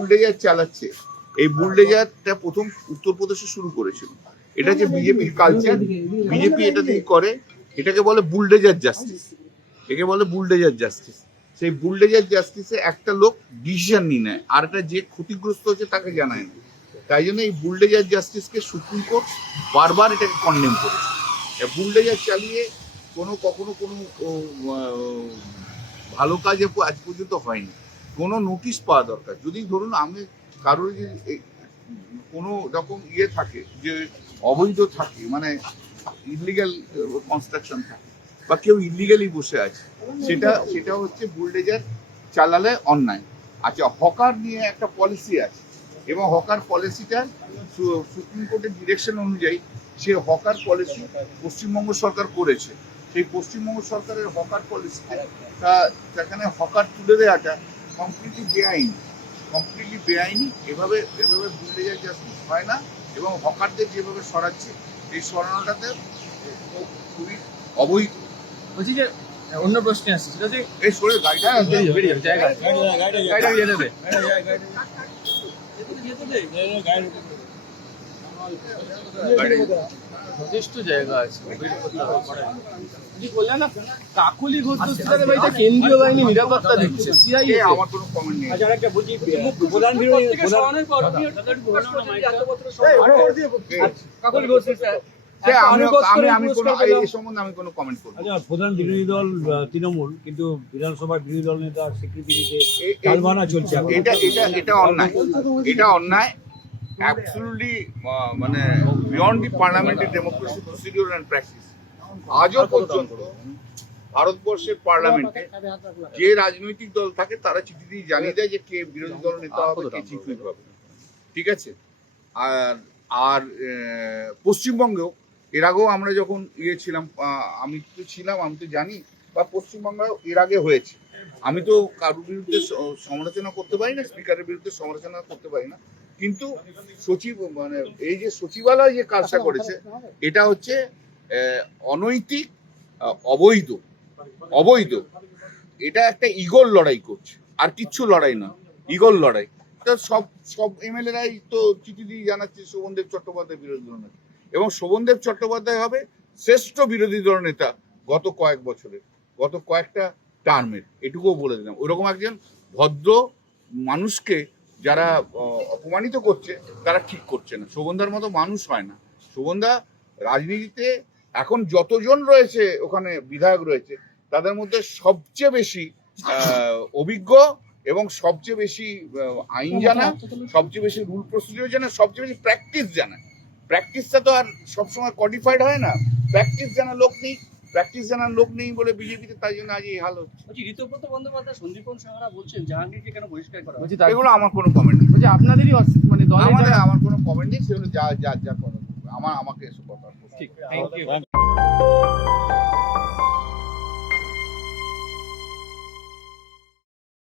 Bulldozer চালাচ্ছে, এই বুলডোজারটা প্রথম উত্তরপ্রদেশে শুরু করেছিল। এটা যে বিজেপির কালচার, বিজেপি এটা দিয়ে করে, এটাকে বলে বুলডোজার জাস্টিস, একে বলে বুলডোজার জাস্টিস। সেই বুলডোজার জাস্টিসে একটা লোক ডিসিশন নিয়ে নেয়, আর একটা যে ক্ষতিগ্রস্ত হচ্ছে তাকে জানায় না। তাই জন্য এই বুলডোজার জাস্টিসকে সুপ্রিম কোর্ট বারবার এটাকে কন্ডেম করেছে। বুলডোজার চালিয়ে কখনো কোনো ভালো কাজে আজ পর্যন্ত হয়নি। কোনো নোটিশ পাওয়া দরকার। যদি ধরুন আমি কারোর যদি কোনো রকম থাকে যে অবৈধ থাকে, মানে ইলিগাল কনস্ট্রাকশন থাকে, বা কেউ ইলিগালি বসে আছে, সেটা হচ্ছে বুলডোজার চালালে অন্যায়। আচ্ছা, হকার নিয়ে একটা পলিসি আছে, এবং হকার পলিসিটা সুপ্রিম কোর্টের ডিরেকশন অনুযায়ী সে হকার পলিসি পশ্চিমবঙ্গ সরকার করেছে। সেই পশ্চিমবঙ্গ সরকারের হকার পলিসিতে সেখানে হকার তুলে দেওয়াটা কমপ্লিটলি বেআইনি। এভাবে বুলডোজার জাস্টিস হয় না, এবং হকারদের যেভাবে সরাচ্ছে, এই সরানোটাতে খুবই অবৈধ। বলছি যে অন্য প্রশ্ন আসছে, সেটা যে এই সরে গাড়িটা যথেষ্ট জায়গা আছে, বললেন না কাকলি ঘোষ বাড়িতে কেন্দ্রীয় বাহিনী নিরাপত্তা দিচ্ছে, সিআইএ। আমার কোনো কমেন্ট নেই। প্রধান বিরোধী কাকলি ঘোষ প্রধান বিরোধী দল তৃণমূল, কিন্তু বিধানসভার বিরোধী দল নেতা স্বীকৃতি দিতে টালবাহানা চলছে। এটা অন্যায়, অ্যাবসলিউটলি, মানে beyond the parliamentary democracy procedure and practice. আজও পর্যন্ত ভারতবর্ষের পার্লামেন্টে যে রাজনৈতিক দল থাকে তারা চিঠি দিয়ে জানিয়ে দেয় যে কে বিরোধী দল নেতা হবে, কে চিফ হুইপ হবে, ঠিক আছে? আর পশ্চিমবঙ্গেও এর আগেও আমরা যখন ছিলাম, আমি তো ছিলাম, আমি তো জানি, বা পশ্চিমবঙ্গেও এর আগে হয়েছে। আমি তো কারোর বিরুদ্ধে সমালোচনা করতে পারি না, স্পিকারের বিরুদ্ধে সমালোচনা করতে পারি না, কিন্তু মানে এই যে সচিবালয় যে কাজটা করেছে, এটা হচ্ছে অনৈতিক, অবৈধ। এটা একটা ইগোর লড়াই করছে, আর কিচ্ছু লড়াই না, ইগোর লড়াই। তো সব এমএলএরাই তো চিঠি দিয়ে জানাচ্ছে শোভনদেব চট্টোপাধ্যায় বিরোধী দল নেতা, এবং শোভনদেব চট্টোপাধ্যায় হবে শ্রেষ্ঠ বিরোধী দল নেতা গত কয়েকটা টার্মের, এটুকুও বলে দিলাম। ওইরকম একজন ভদ্র মানুষকে যারা অপমানিত করছে তারা ঠিক করছে না। শোভনদার মতো মানুষ হয় না। শোভনদা রাজনীতিতে এখন যতজন রয়েছে, ওখানে বিধায়ক রয়েছে, তাদের মধ্যে সবচেয়ে বেশি অভিজ্ঞ, এবং সবচেয়ে বেশি আইন জানা, সবচেয়ে বেশি রুল প্রসিডিওর জানা, সবচেয়ে বেশি প্র্যাকটিস জানা। প্র্যাকটিসটা তো আর সবসময় কোডিফাইড হয় না। প্র্যাকটিস জানার লোক নেই বলে বিজেপিতে, তাই জন্য আজ এই হাল হচ্ছে। ঋতব্রত বন্দ্যোপাধ্যায়, সন্দীপন সাহারা বলছেন জাহাঙ্গীরকে কেন বহিষ্কার করা হচ্ছে? এগুলো আমার কোনো কমেন্ট নেই। আপনাদেরই মানে আমার কোনো কমেন্ট নেই, সেগুলো যা করো, আমাকে এসব কথা। ঠিক, থ্যাংক ইউ।